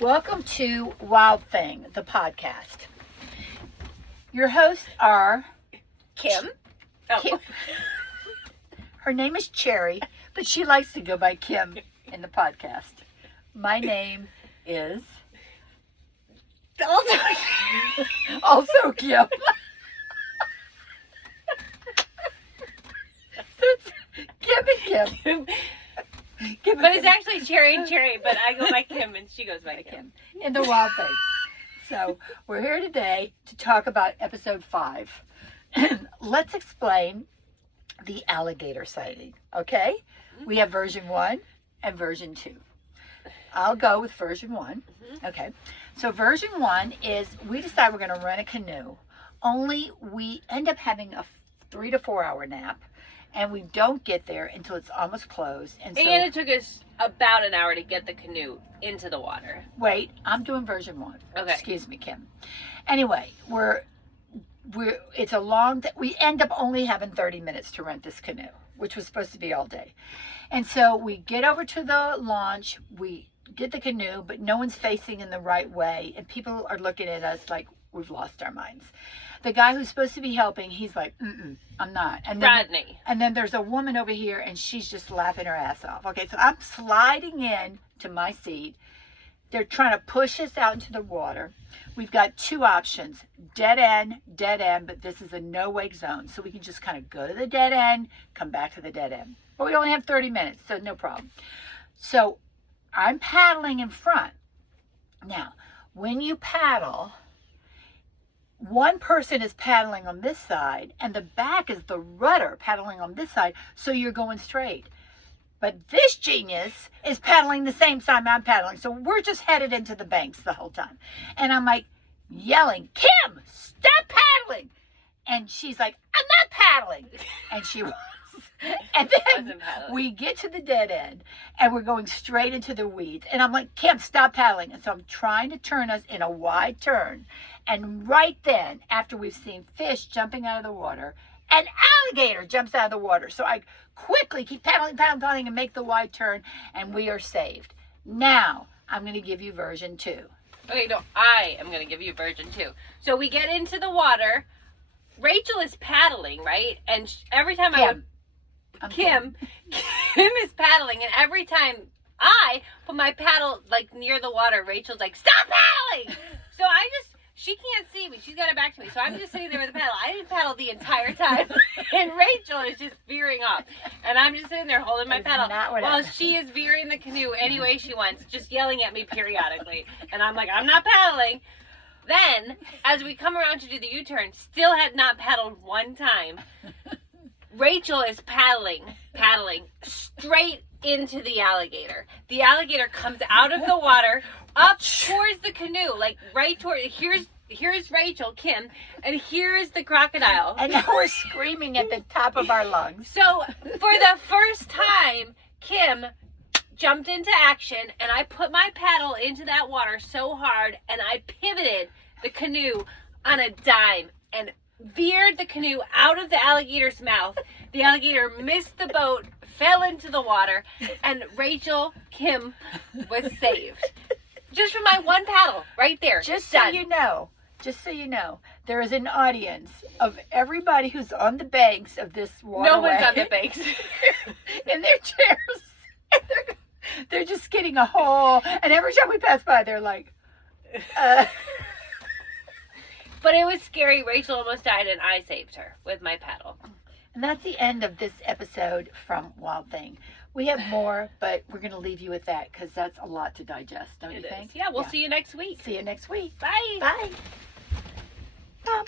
Welcome to Wild Thing, the podcast. Your hosts are Kim. Kim. Her name is Cherry, but she likes to go by Kim in the podcast. My name is also Kim. So it's Kim and Kim. But it's actually Cherry and Cherry, but I go by Kim and she goes by Kim. In the Wild Thing. So we're here today to talk about episode 5. Let's explain the alligator sighting, okay? We have version 1 and version 2. I'll go with version 1. Okay. So version 1 is we decide we're going to rent a canoe. Only we end up having a 3 to 4 hour nap. And we don't get there until it's almost closed. And it took us about an hour to get the canoe into the water. Wait, I'm doing version 1. Okay. Excuse me, Kim. Anyway, it's a long, we end up only having 30 minutes to rent this canoe, which was supposed to be all day. And so we get over to the launch, we get the canoe, but no one's facing in the right way. And people are looking at us like we've lost our minds. The guy who's supposed to be helping, he's like, I'm not. And then, Rodney. And then there's a woman over here, and she's just laughing her ass off. Okay, so I'm sliding in to my seat. They're trying to push us out into the water. We've got 2 options, dead end, but this is a no-wake zone. So we can just kind of go to the dead end, come back to the dead end. But we only have 30 minutes, so no problem. So I'm paddling in front. Now, when you paddle, one person is paddling on this side, and the back is the rudder paddling on this side, so you're going straight. But this genius is paddling the same side I'm paddling, so we're just headed into the banks the whole time. And I'm like yelling, Kim, stop paddling! And she's like, I'm not paddling! And she was. And then we get to the dead end, and we're going straight into the weeds. And I'm like, Kim, stop paddling. And so I'm trying to turn us in a wide turn. And right then, after we've seen fish jumping out of the water, an alligator jumps out of the water. So I quickly keep paddling, and make the wide turn, and we are saved. Now, I'm going to give you version 2. Okay, no, I am going to give you version 2. So we get into the Rachel is paddling, right? And every time Kim is paddling, and every time I put my paddle like near the water, Rachel's like, stop paddling! So she can't see me. She's got it back to me. So I'm just sitting there with the paddle. I didn't paddle the entire time. And Rachel is just veering off. And I'm just sitting there holding my paddle while she is veering the canoe any way she wants, just yelling at me periodically. And I'm like, I'm not paddling. Then, as we come around to do the U-turn, still had not paddled one time. Rachel is paddling straight into the alligator. The alligator comes out of the water up towards the canoe, like right toward. Here's Rachel, Kim, and here's the crocodile. And now we're screaming at the top of our lungs. So for the first time, Kim jumped into action, and I put my paddle into that water so hard, and I pivoted the canoe on a dime and veered the canoe out of the alligator's mouth. The alligator missed the boat, fell into the water, and Rachel, Kim, was saved. Just from my one paddle, right there. Just so you know, there is an audience of everybody who's on the banks of this waterway. No one's on the banks. In their chairs. And they're just getting a hole. And every time we pass by, they're like, But it was scary. Rachel almost died, and I saved her with my paddle. And that's the end of this episode from Wild Thing. We have more, but we're going to leave you with that because that's a lot to digest, don't you think? Yeah, we'll see you next week. See you next week. Bye. Bye.